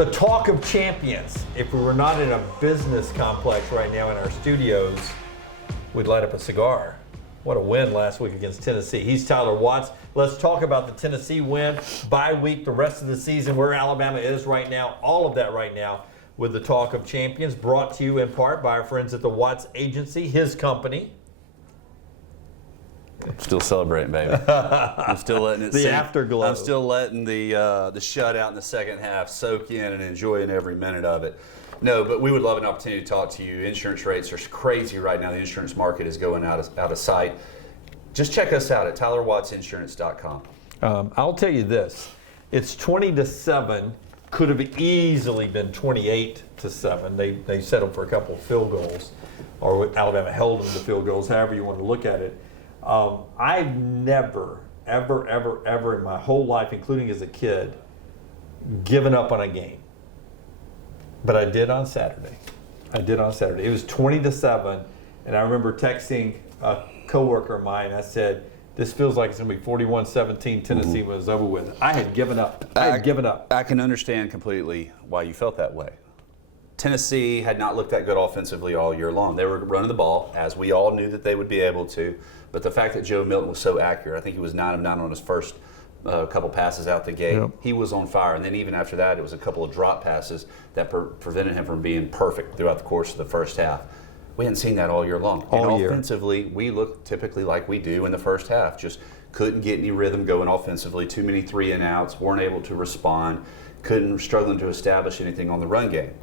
the talk of champions. If we were not in a business complex right now in our studios, we'd light up a cigar. What a win last week against Tennessee. He's Tyler Watts. Let's talk about the Tennessee win, bye week, the rest of the season, where Alabama is right now, all of that right now with the talk of champions, brought to you in part by our friends at the Watts Agency, his company. I'm still celebrating, baby. I'm still letting it The afterglow. I'm still letting the shutout in the second half soak in and enjoying every minute of it. No, but we would love an opportunity to talk to you. Insurance rates are crazy right now. The insurance market is going out of sight. Just check us out at tylerwattsinsurance.com. I'll tell you this. It's 20-7. Could have easily been 28-7. They settled for a couple of field goals, or Alabama held them to field goals, however you want to look at it. I've never, ever in my whole life, including as a kid, given up on a game. But I did on Saturday. It was 20-7, and I remember texting a coworker of mine. I said, "This feels like it's going to be 41-17. Tennessee was over with." I had given up. I can understand completely why you felt that way. Tennessee had not looked that good offensively all year long. They were running the ball, as we all knew that they would be able to. But the fact that Joe Milton was so accurate, I think he was 9 of 9 on his first couple passes out the gate. Yep. He was on fire. And then even after that, it was a couple of drop passes that prevented him from being perfect throughout the course of the first half. We hadn't seen that all year long. Offensively, we looked typically like we do in the first half. Just couldn't get any rhythm going offensively. Too many 3-and-outs. Weren't able to respond. Struggling to establish anything on the run game.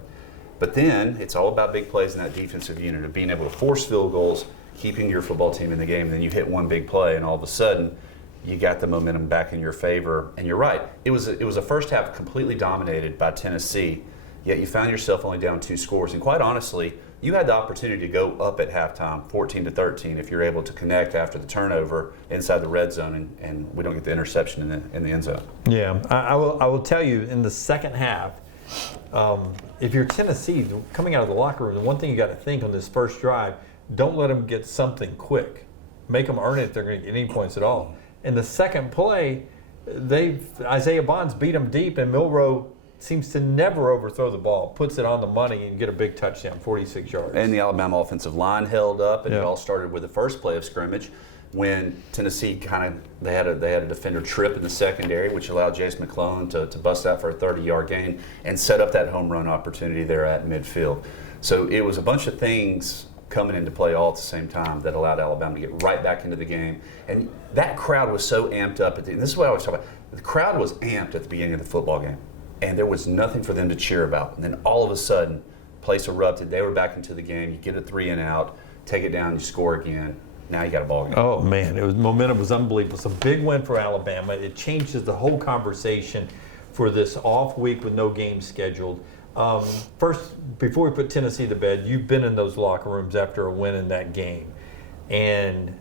But then it's all about big plays in that defensive unit of being able to force field goals, keeping your football team in the game. And then you hit one big play, and all of a sudden, you got the momentum back in your favor. And you're right. It was a first half completely dominated by Tennessee, yet you found yourself only down 2 scores. And quite honestly, you had the opportunity to go up at halftime, 14-13, if you're able to connect after the turnover inside the red zone, and we don't get the interception in the end zone. Yeah, I will tell you, in the second half, if you're Tennessee, coming out of the locker room, the one thing you got to think on this first drive, don't let them get something quick. Make them earn it if they're going to get any points at all. In the second play, Isaiah Bonds beat them deep, and Milroe seems to never overthrow the ball, puts it on the money, and get a big touchdown, 46 yards. And the Alabama offensive line held up, and it all started with the first play of scrimmage when Tennessee they had a defender trip in the secondary, which allowed Jace McClellan to bust out for a 30-yard gain and set up that home run opportunity there at midfield. So it was a bunch of things coming into play all at the same time that allowed Alabama to get right back into the game. And that crowd was so amped up. This is what I always talk about. The crowd was amped at the beginning of the football game, and there was nothing for them to cheer about. And then all of a sudden, place erupted. They were back into the game. You get a 3-and-out, take it down, you score again. Now you got a ball game. Oh, man. Momentum was unbelievable. It's a big win for Alabama. It changes the whole conversation for this off week with no games scheduled. First, before we put Tennessee to bed, you've been in those locker rooms after a win in that game. And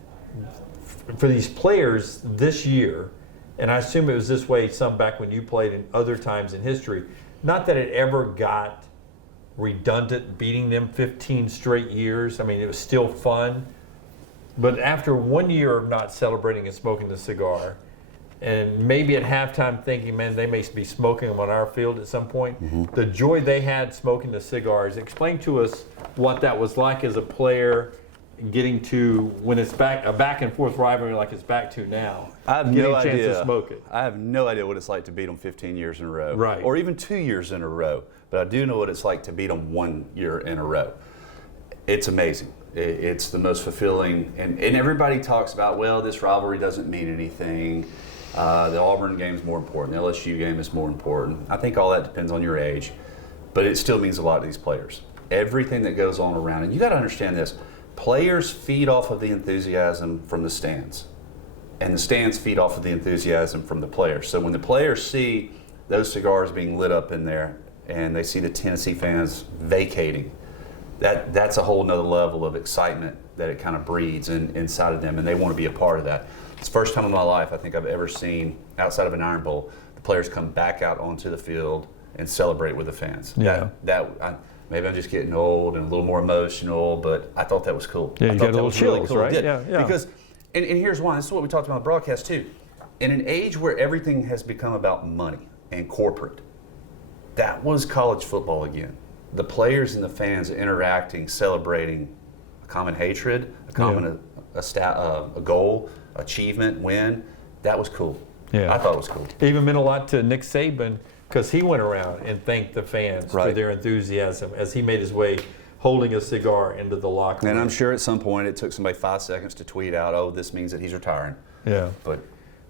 for these players this year, and I assume it was this way some back when you played and other times in history, not that it ever got redundant beating them 15 straight years. I mean, it was still fun. But after 1 year of not celebrating and smoking the cigar, and maybe at halftime thinking, man, they may be smoking them on our field at some point, the joy they had smoking the cigars. Explain to us what that was like as a player, getting to, when it's a back and forth rivalry like it's back to now. I have no idea. Chance to smoke it. I have no idea what it's like to beat them 15 years in a row, right? Or even 2 years in a row. But I do know what it's like to beat them 1 year in a row. It's amazing. It's the most fulfilling, and everybody talks about, well, this rivalry doesn't mean anything. The Auburn game is more important. The LSU game is more important. I think all that depends on your age, but it still means a lot to these players. Everything that goes on around, and you got to understand this, players feed off of the enthusiasm from the stands, and the stands feed off of the enthusiasm from the players. So when the players see those cigars being lit up in there, and they see the Tennessee fans vacating, that's a whole nother level of excitement that it kind of breeds inside of them, and they want to be a part of that. It's the first time in my life I think I've ever seen, outside of an Iron Bowl, the players come back out onto the field and celebrate with the fans. Yeah. Maybe I'm just getting old and a little more emotional, but I thought that was cool. Yeah, you got a little chills, really cool. right? Yeah. Because, and here's why. This is what we talked about in the broadcast too. In an age where everything has become about money and corporate, that was college football again. The players and the fans interacting, celebrating a common hatred, a common a goal, achievement, win. That was cool. Yeah. I thought it was cool. It even meant a lot to Nick Saban because he went around and thanked the fans for their enthusiasm as he made his way holding a cigar into the locker room. And I'm sure at some point it took somebody 5 seconds to tweet out, oh, this means that he's retiring. Yeah. But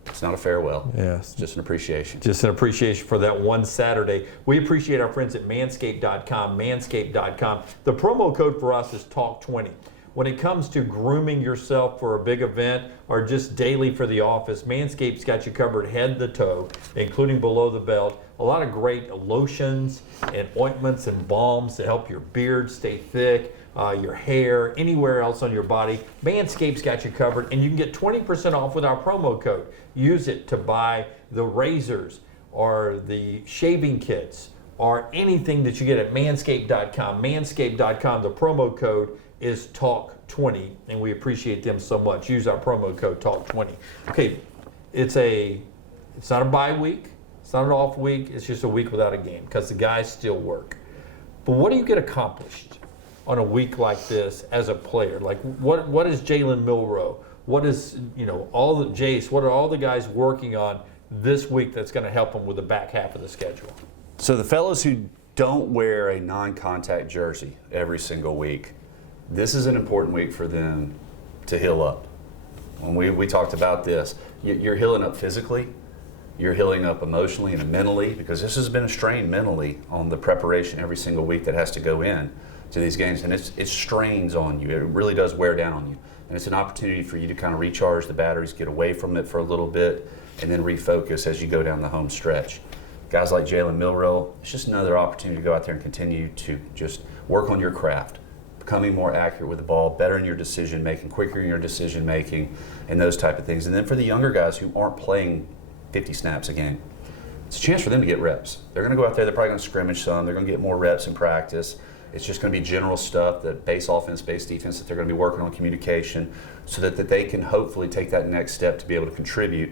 it's not a farewell. Yeah. It's just an appreciation. Just an appreciation for that one Saturday. We appreciate our friends at manscaped.com, manscaped.com. The promo code for us is TALK20. When it comes to grooming yourself for a big event or just daily for the office, Manscaped's got you covered head to toe, including below the belt. A lot of great lotions and ointments and balms to help your beard stay thick, your hair, anywhere else on your body. Manscaped's got you covered, and you can get 20% off with our promo code. Use it to buy the razors or the shaving kits or anything that you get at manscaped.com. Manscaped.com, the promo code is TALK20, and we appreciate them so much. Use our promo code TALK20. Okay, it's not a bye week, it's not an off week, it's just a week without a game because the guys still work. But what do you get accomplished on a week like this as a player? Like what is Jalen Milroe? What is, all the Jace, what are all the guys working on this week that's going to help them with the back half of the schedule? So the fellows who don't wear a non-contact jersey every single week, this is an important week for them to heal up. When we talked about this, you're healing up physically, you're healing up emotionally and mentally, because this has been a strain mentally on the preparation every single week that has to go in to these games, and it strains on you. It really does wear down on you, and it's an opportunity for you to kind of recharge the batteries, get away from it for a little bit, and then refocus as you go down the home stretch. Guys like Jalen Milroe, it's just another opportunity to go out there and continue to just work on your craft, becoming more accurate with the ball, better in your decision making, quicker in your decision making, and those type of things. And then for the younger guys who aren't playing 50 snaps a game, it's a chance for them to get reps. They're going to go out there, they're probably going to scrimmage some, they're going to get more reps in practice. It's just going to be general stuff, that base offense, base defense, that they're going to be working on communication so that they can hopefully take that next step to be able to contribute.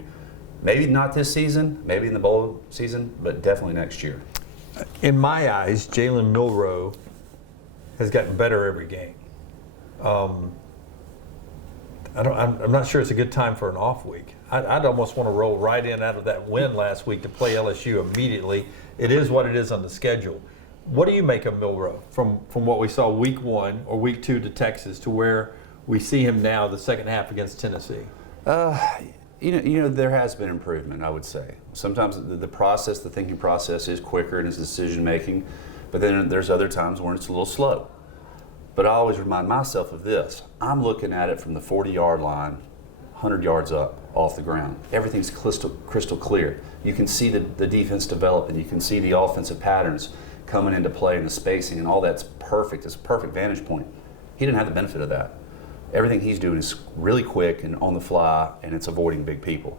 Maybe not this season, maybe in the bowl season, but definitely next year. In my eyes, Jalen Milroe has gotten better every game. I'm not sure it's a good time for an off week. I'd almost want to roll right in out of that win last week to play LSU immediately. It is what it is on the schedule. What do you make of Milroe from what we saw week 1 or week 2 to Texas to where we see him now the second half against Tennessee? There has been improvement, I would say. Sometimes the thinking process is quicker in his decision making, but then there's other times when it's a little slow. But I always remind myself of this. I'm looking at it from the 40-yard line, 100 yards up off the ground. Everything's crystal clear. You can see the defense developing. You can see the offensive patterns coming into play and the spacing, and all that's perfect. It's a perfect vantage point. He didn't have the benefit of that. Everything he's doing is really quick and on the fly, and it's avoiding big people.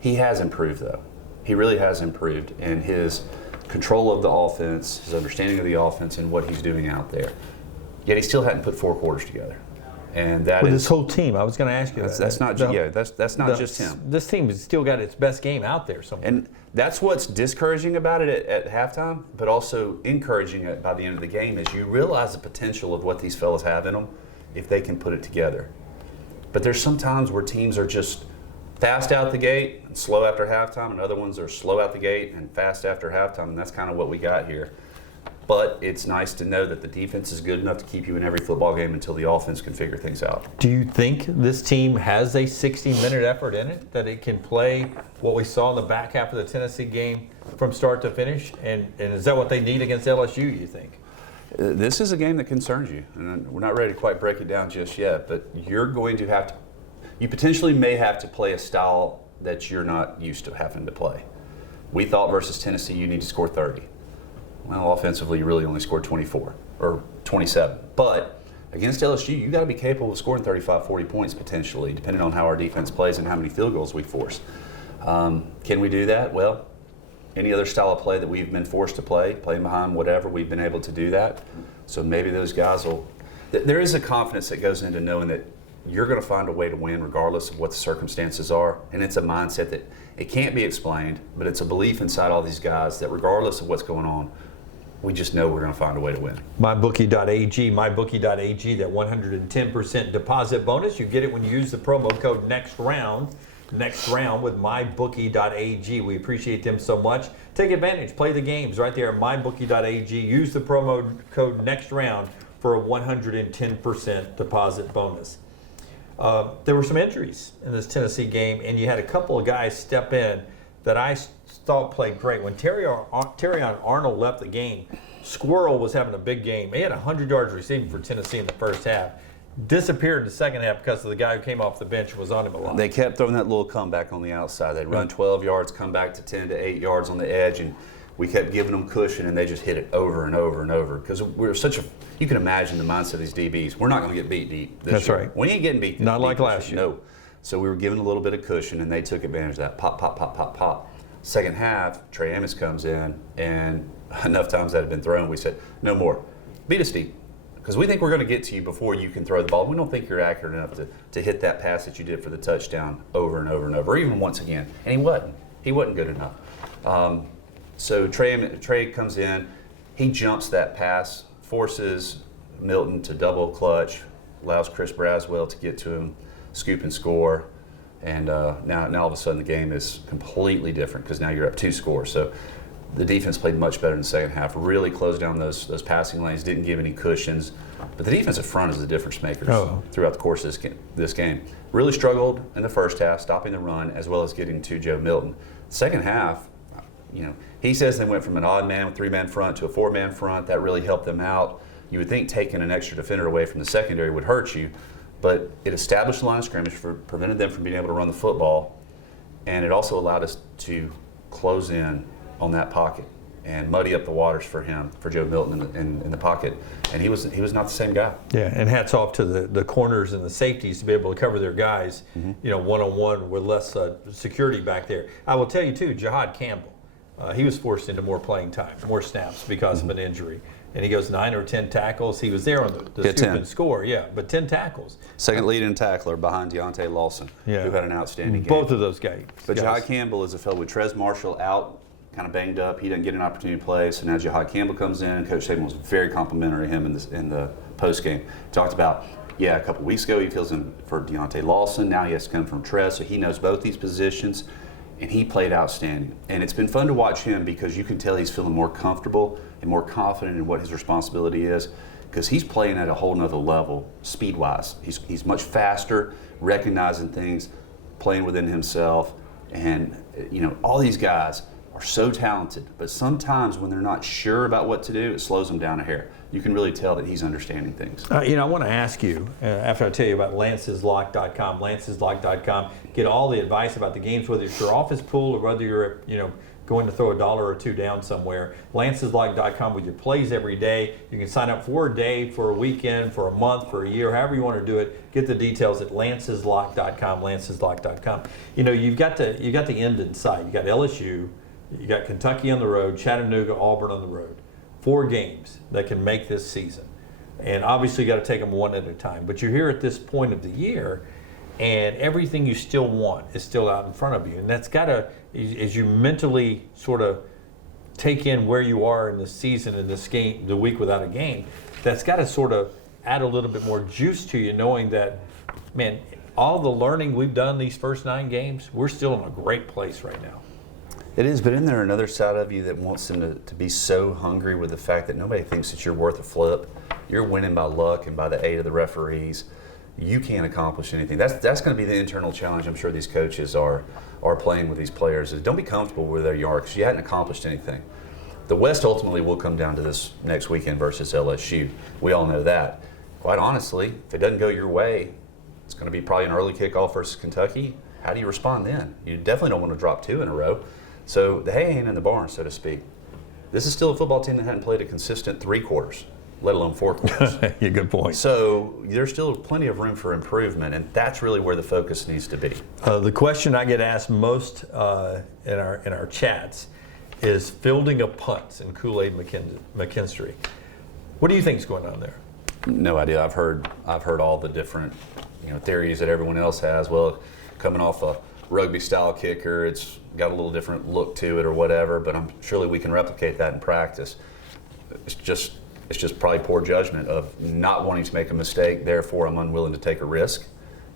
He has improved, though. He really has improved in his control of the offense, his understanding of the offense, and what he's doing out there. Yet he still hadn't put 4 quarters together. And that with is his whole team. I was going to ask you that's not just him. This team has still got its best game out there somewhere. And that's what's discouraging about it at halftime, but also encouraging it by the end of the game, is you realize the potential of what these fellas have in them if they can put it together. But there's some times where teams are just fast out the gate and slow after halftime, and other ones are slow out the gate and fast after halftime, and that's kind of what we got here. But it's nice to know that the defense is good enough to keep you in every football game until the offense can figure things out. Do you think this team has a 60-minute effort in it, that it can play what we saw in the back half of the Tennessee game from start to finish? And is that what they need against LSU, you think? This is a game that concerns you, and we're not ready to quite break it down just yet, but you're going to have to, you potentially may have to play a style that you're not used to having to play. We thought versus Tennessee you need to score 30. Well, offensively, you really only scored 24 or 27. But against LSU, you got to be capable of scoring 35, 40 points potentially, depending on how our defense plays and how many field goals we force. Can we do that? Well, any other style of play that we've been forced to play, playing behind whatever, we've been able to do that. So maybe those guys will. There is a confidence that goes into knowing that you're going to find a way to win regardless of what the circumstances are. And it's a mindset that it can't be explained, but it's a belief inside all these guys that regardless of what's going on, we just know we're going to find a way to win. MyBookie.ag, MyBookie.ag, that 110% deposit bonus. You get it when you use the promo code next round with MyBookie.ag. We appreciate them so much. Take advantage. Play the games right there at MyBookie.ag. Use the promo code next round for a 110% deposit bonus. There were some injuries in this Tennessee game, and you had a couple of guys step in that I thought played great. When Terrion Arnold left the game, Squirrel was having a big game. He had 100 yards receiving for Tennessee in the first half. Disappeared in the second half because of the guy who came off the bench and was on him a lot. They kept throwing that little comeback on the outside. They'd run 12 yards, come back to 10 to 8 yards on the edge, and we kept giving them cushion, and they just hit it over and over and over. Because we're you can imagine the mindset of these DBs. We're not going to get beat deep this year. Right. We ain't getting beat. Not deep like last year. No. So we were giving a little bit of cushion, and they took advantage of that. Pop, pop, pop, pop, pop. Second half, Trey Amos comes in, and enough times that had been thrown, we said, no more. Beat us deep. Because we think we're going to get to you before you can throw the ball. We don't think you're accurate enough to hit that pass that you did for the touchdown over and over and over, or even once again. And he wasn't. He wasn't good enough. So Trey comes in. He jumps that pass, forces Milton to double clutch, allows Chris Braswell to get to him, scoop and score. And now all of a sudden the game is completely different because now you're up 2 scores. So the defense played much better in the second half, really closed down those passing lanes, didn't give any cushions. But the defensive front is the difference makers throughout the course of this game. Really struggled in the first half, stopping the run, as well as getting to Joe Milton. Second half, he says they went from an odd man, 3-man front to a 4-man front. That really helped them out. You would think taking an extra defender away from the secondary would hurt you, but it established the line of scrimmage, prevented them from being able to run the football, and it also allowed us to close in on that pocket and muddy up the waters for Joe Milton in the pocket. And he was not the same guy. Yeah, and hats off to the corners and the safeties to be able to cover their guys, one-on-one with less security back there. I will tell you, too, Jahad Campbell, he was forced into more playing time, more snaps because of an injury. And he goes 9 or 10 tackles. He was there on the scoop and score, but 10 tackles. Second leading tackler behind Deontay Lawson, who had an outstanding game. Both of those guys. But Jahad Campbell is a fellow with Trez Marshall out, kind of banged up. He didn't get an opportunity to play. So now Jahad Campbell comes in, and Coach Saban was very complimentary of him in the post game. Talked about, a couple weeks ago he fills in for Deontay Lawson. Now he has to come from Trez, so he knows both these positions. And he played outstanding. And it's been fun to watch him because you can tell he's feeling more comfortable and more confident in what his responsibility is because he's playing at a whole nother level speed-wise. He's much faster, recognizing things, playing within himself. And, all these guys are so talented, but sometimes when they're not sure about what to do, it slows them down a hair. You can really tell that he's understanding things. I want to ask you, after I tell you about lanceslock.com, lanceslock.com, get all the advice about the games, whether it's your office pool or whether you're, going to throw $1 or $2 down somewhere. Lanceslock.com with your plays every day. You can sign up for a day, for a weekend, for a month, for a year, however you want to do it. Get the details at lanceslock.com, lanceslock.com. You've got the end in sight. You got LSU, you got Kentucky on the road, Chattanooga, Auburn on the road. 4 games that can make this season. And obviously you got to take them one at a time. But you're here at this point of the year, and everything you still want is still out in front of you. And that's got to, as you mentally sort of take in where you are in the season, in this game, the week without a game, that's got to sort of add a little bit more juice to you, knowing that, man, all the learning we've done these first 9 games, we're still in a great place right now. It is, but isn't there another side of you that wants them to be so hungry with the fact that nobody thinks that you're worth a flip? You're winning by luck and by the aid of the referees. You can't accomplish anything. That's going to be the internal challenge I'm sure these coaches are playing with these players is don't be comfortable where you are because you hadn't accomplished anything. The West ultimately will come down to this next weekend versus LSU. We all know that. Quite honestly, if it doesn't go your way, it's going to be probably an early kickoff versus Kentucky. How do you respond then? You definitely don't want to drop 2 in a row. So the hay ain't in the barn, so to speak. This is still a football team that hadn't played a consistent 3 quarters, let alone 4 quarters. Yeah, good point. So there's still plenty of room for improvement, and that's really where the focus needs to be. The question I get asked most in our chats is fielding of punts in Kool-Aid McKinstry. What do you think is going on there? No idea. I've heard all the different theories that everyone else has. Well, coming off a rugby style kicker, it's got a little different look to it or whatever, but surely we can replicate that in practice. It's just probably poor judgment of not wanting to make a mistake, therefore I'm unwilling to take a risk,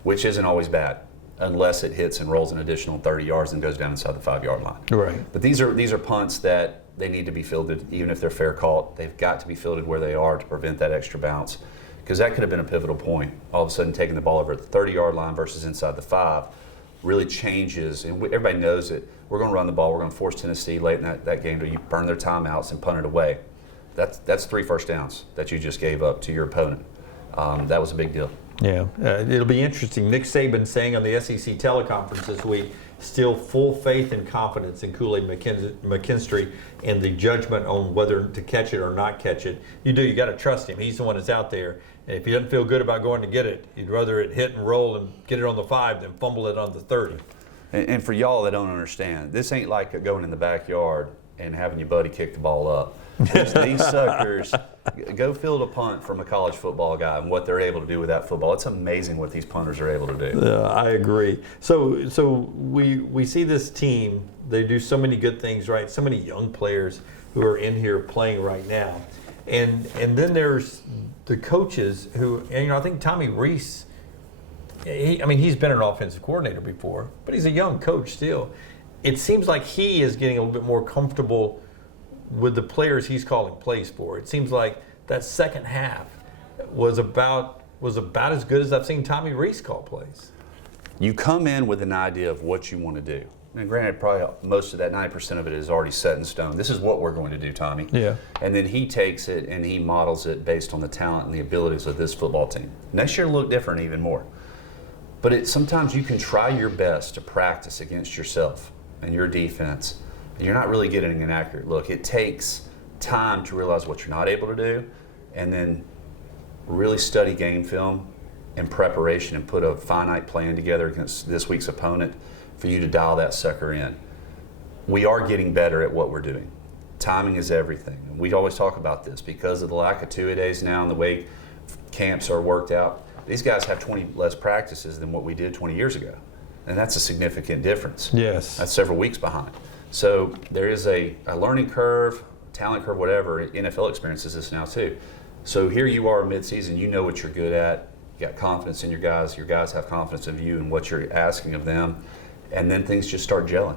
which isn't always bad unless it hits and rolls an additional 30 yards and goes down inside the 5-yard line. Right. But these are punts that they need to be fielded, even if they're fair caught. They've got to be fielded where they are to prevent that extra bounce, because that could have been a pivotal point. All of a sudden taking the ball over at the 30-yard line versus inside the 5 really changes, and everybody knows it. We're going to run the ball. We're going to force Tennessee late in that game to burn their timeouts and punt it away. That's 3 first downs that you just gave up to your opponent. That was a big deal. Yeah, it'll be interesting. Nick Saban saying on the SEC teleconference this week, still full faith and confidence in Kool-Aid McKinstry and the judgment on whether to catch it or not catch it. You got to trust him. He's the one that's out there. And if he doesn't feel good about going to get it, he'd rather it hit and roll and get it on the 5 than fumble it on the 30. And for y'all that don't understand, this ain't like going in the backyard and having your buddy kick the ball up. These suckers go field a punt from a college football guy and what they're able to do with that football. It's amazing what these punters are able to do. I agree. So we see this team. They do so many good things, right? So many young players who are in here playing right now, and then there's the coaches who, and I think Tommy Rees. He's been an offensive coordinator before, but he's a young coach still. It seems like he is getting a little bit more comfortable with the players he's calling plays for. It seems like that second half was about as good as I've seen Tommy Rees call plays. You come in with an idea of what you want to do. And granted, probably most of that, 90% of it is already set in stone. This is what we're going to do, Tommy. Yeah. And then he takes it and he models it based on the talent and the abilities of this football team. Next year will look different even more. But sometimes you can try your best to practice against yourself and your defense. You're not really getting an accurate look. It takes time to realize what you're not able to do, and then really study game film and preparation and put a finite plan together against this week's opponent for you to dial that sucker in. We are getting better at what we're doing. Timing is everything. We always talk about this because of the lack of two-a-days now and the way camps are worked out. These guys have 20 less practices than what we did 20 years ago, and that's a significant difference. Yes. That's several weeks behind. So there is a learning curve, talent curve, whatever. NFL experiences this now too. So here you are mid-season, you know what you're good at, you got confidence in your guys have confidence in you and what you're asking of them, and then things just start gelling.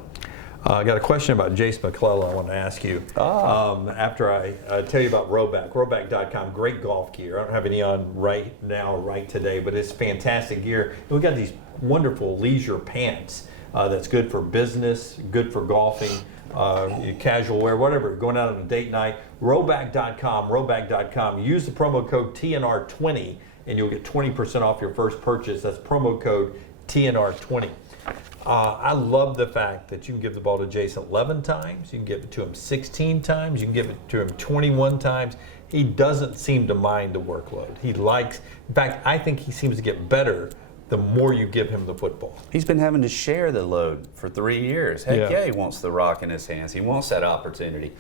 I got a question about Jace McClellan I want to ask you. After I tell you about Roback.com, great golf gear. I don't have any on right today, but it's fantastic gear. And we got these wonderful leisure pants. That's good for business, good for golfing, casual wear, whatever, going out on a date night. Roback.com. Use the promo code TNR20 and you'll get 20% off your first purchase. That's promo code TNR20. I love the fact that you can give the ball to Jason 11 times, you can give it to him 16 times, you can give it to him 21 times. He doesn't seem to mind the workload. In fact, I think he seems to get better the more you give him the football. He's been having to share the load for 3 years. Heck yeah, he wants the rock in his hands. He wants that opportunity.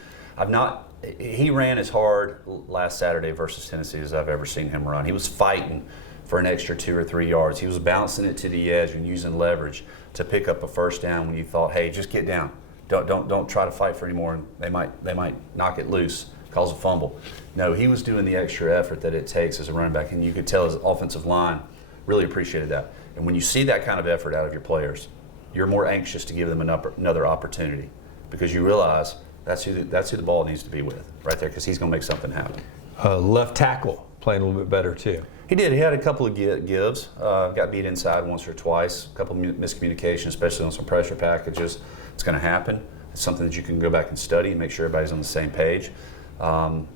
He ran as hard last Saturday versus Tennessee as I've ever seen him run. He was fighting for an extra 2 or 3 yards. He was bouncing it to the edge and using leverage to pick up a first down when you thought, hey, just get down. Don't try to fight for any more. They might knock it loose, cause a fumble. No, he was doing the extra effort that it takes as a running back, and you could tell his offensive line really appreciated that. And when you see that kind of effort out of your players, you're more anxious to give them another opportunity because you realize that's who the ball needs to be with right there because he's going to make something happen. Left tackle playing a little bit better too. He did. He had a couple of gives. Got beat inside once or twice. A couple of miscommunications, especially on some pressure packages. It's going to happen. It's something that you can go back and study and make sure everybody's on the same page. And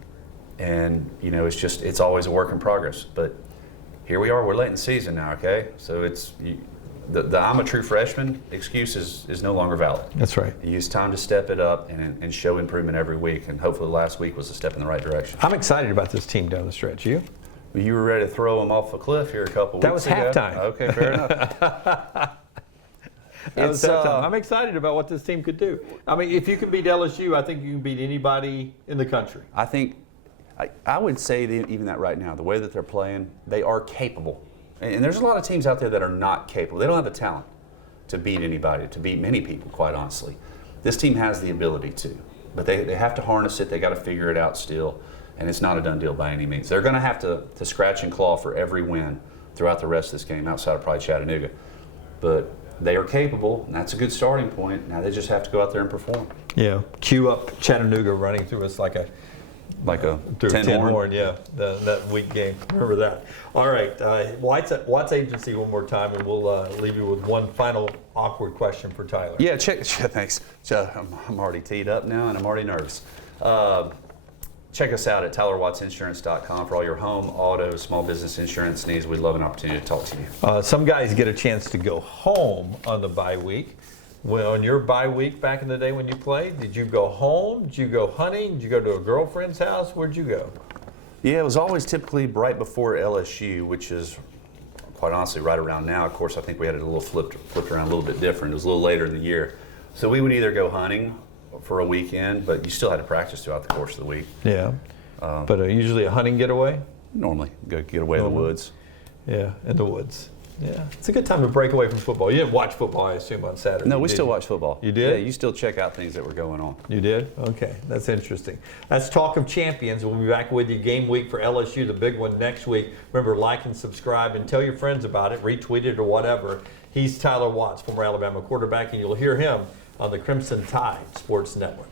it's always a work in progress. But here we are. We're late in the season now. Okay, so the I'm a true freshman excuse is no longer valid. That's right. You use time to step it up and show improvement every week. And hopefully last week was a step in the right direction. I'm excited about this team down the stretch. You? You were ready to throw them off a cliff here a couple weeks ago. That was halftime. Okay, fair enough. That was halftime. I'm excited about what this team could do. I mean, if you can beat LSU, I think you can beat anybody in the country. I think I would say even that right now, the way that they're playing, they are capable And there's a lot of teams out there that are not capable. They don't have the talent to beat anybody, to beat many people, quite honestly. This team has the ability to, but they have to harness it. They got to figure it out still, and it's not a done deal by any means. They're going to have to scratch and claw for every win throughout the rest of this game, outside of probably Chattanooga. But they are capable, and that's a good starting point. Now they just have to go out there and perform. Yeah, cue up Chattanooga running through us like a through 10 horn. Yeah, that week game. Remember that. All right, Watts Agency one more time, and we'll leave you with one final awkward question for Tyler. Yeah, thanks. I'm already teed up now, and I'm already nervous. Check us out at TylerWattsInsurance.com for all your home, auto, small business insurance needs. We'd love an opportunity to talk to you. Some guys get a chance to go home on the bye week. Well, on your bye week back in the day when you played, did you go home? Did you go hunting? Did you go to a girlfriend's house? Where'd you go? Yeah, it was always typically right before LSU, which is quite honestly right around now. Of course, I think we had it a little flipped around a little bit different. It was a little later in the year. So we would either go hunting for a weekend, but you still had to practice throughout the course of the week. Yeah, but usually a hunting getaway? Normally, go get away in the woods. Yeah, in the woods. Yeah, it's a good time to break away from football. You didn't watch football, I assume, on Saturday. No, we still watch football. You did? Yeah, you still check out things that were going on. You did? Okay, that's interesting. That's Talk of Champions. We'll be back with you game week for LSU, the big one next week. Remember, like and subscribe and tell your friends about it, retweet it or whatever. He's Tyler Watts, former Alabama quarterback, and you'll hear him on the Crimson Tide Sports Network.